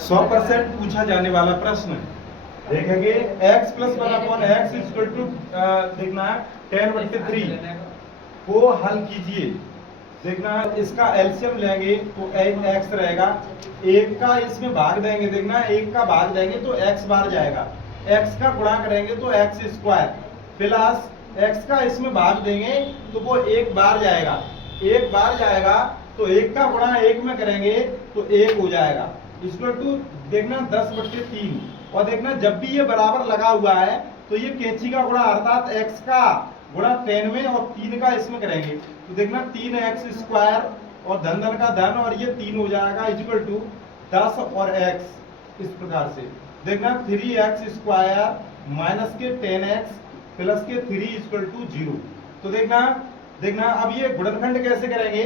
100% पूछा जाने वाला प्रश्न देखेंगे। x plus 1/x equal to देखना 10/3 को हल कीजिए। देखना इसका एलसीएम लेंगे तो x रहेगा, एक का इसमें भाग देंगे, देखना एक का भाग देंगे तो x बार जाएगा, x का गुणा करेंगे तो x स्क्वायर प्लस x का इसमें भाग देंगे तो वो एक बार जाएगा, एक बार जाएगा तो एक का गुणा एक में करेंगे तो एक हो जाएगा इक्वल टू देखना 10/3। और देखना जब भी ये बराबर लगा हुआ है तो ये कैंची का गुणा अर्थात x का गुणा 10 में और 3 का इसमें करेंगे तो देखना 3x स्क्वायर और धन धन का धन और ये 3 हो जाएगा इक्वल टू 10 और x। इस प्रकार से देखना 3x स्क्वायर माइनस के 10x प्लस के 3 इक्वल टू 0। तो देखना अब ये गुणनखंड कैसे करेंगे।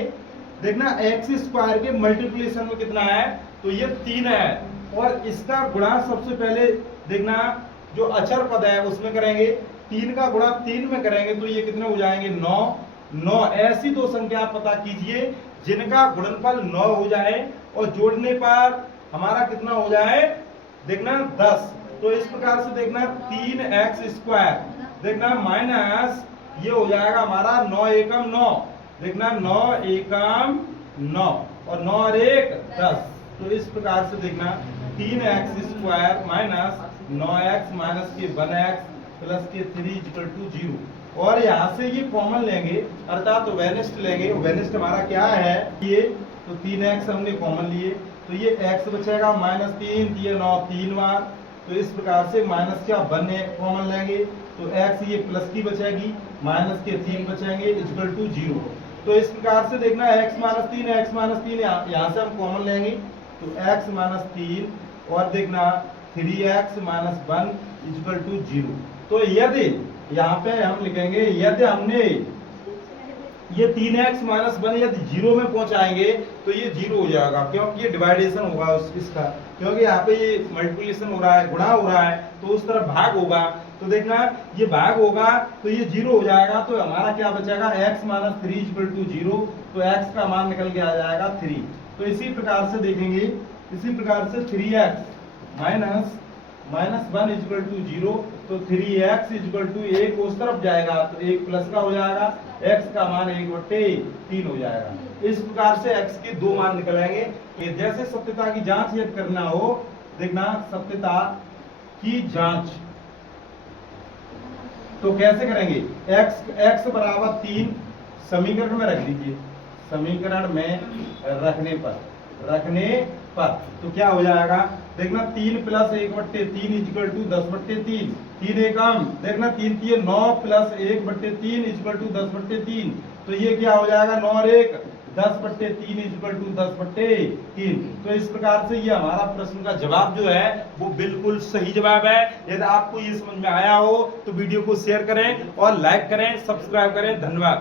देखना x स्क्वायर के मल्टीप्लिकेशन में कितना है तो ये 3 है और इसका गुणा सबसे पहले देखना जो अचर पद है उसमें करेंगे, 3 का गुणा 3 में करेंगे तो ये कितने हो जाएंगे 9। ऐसी दो संख्या पता कीजिए जिनका गुणनफल 9 हो जाए और जोड़ने पर हमारा कितना हो जाए देखना 10। तो इस प्रकार से देखना 3x स्क्वायर देखना माइनस ये हो जाएगा हमारा 9 एकम 9, देखना 9 एकम 9 और 9 और 1 10। तो इस प्रकार से देखना 3x square minus 9x minus के 1x प्लस के 3 इक्वल टू 0। और यहाँ से ये कॉमन लेंगे अर्थात वेनिस्ट लेंगे। वेनिस्ट हमारा क्या है ये तो 3x हमने कॉमन लिए तो ये x बचेगा -3, ये 9 3 बार। तो इस प्रकार से माइनस का 1 कॉमन लेंगे तो x ये प्लस की बचेगी माइनस के 3 बचेंगे इक्वल टू 0। तो इस प्रकार से देखना x -3 यहाँ से हम कॉमन लेंगे तो x -3 और देखना 3x - 1 इक्वल टू 0। तो यदि यहाँ पे हम लिखेंगे यदि हमने ये 3x - 1 यदि 0 में पहुंचाएंगे तो ये 0 हो जाएगा क्योंकि ये डिवाइडेशन होगा इसका, क्योंकि यहाँ पे ये मल्टीप्लिकेशन हो रहा है, गुणा हो रहा है तो उस तरफ भाग होगा। तो देखना ये भाग होगा तो ये 0 हो जाएगा तो हमारा क्या बचेगा x - 3 इक्वल टू 0। तो x का मान निकल के आ जाएगा 3। तो इसी प्रकार से देखेंगे, इसी प्रकार से 3x माइनस 1 इक्वल टू 0 तो 3x इक्वल टू 1 उस तरफ जाएगा तो 1 प्लस का हो जाएगा, x का मान 1/3 हो जाएगा। इस प्रकार से x के दो मान निकलेंगे। जैसे सत्यता की जांच यदि करना हो, देखना सत्यता की जांच तो कैसे करेंगे, x बराबर 3 समीकरण में रख दीजिए, समीकरण में रखने पर तो क्या हो जाएगा देखना 3 प्लस 1/3 इक्वल टू 10/3, 3 एकम देखना 3 3 9 प्लस 1/3 इक्वल टू 10/3। तो ये क्या हो जाएगा 9 और 1 10/3 इक्वल टू 10/3। तो इस प्रकार से ये हमारा प्रश्न का जवाब जो है वो बिल्कुल सही जवाब है। यदि आपको ये समझ में आया हो तो वीडियो को शेयर करें और लाइक करें, सब्सक्राइब करें। धन्यवाद।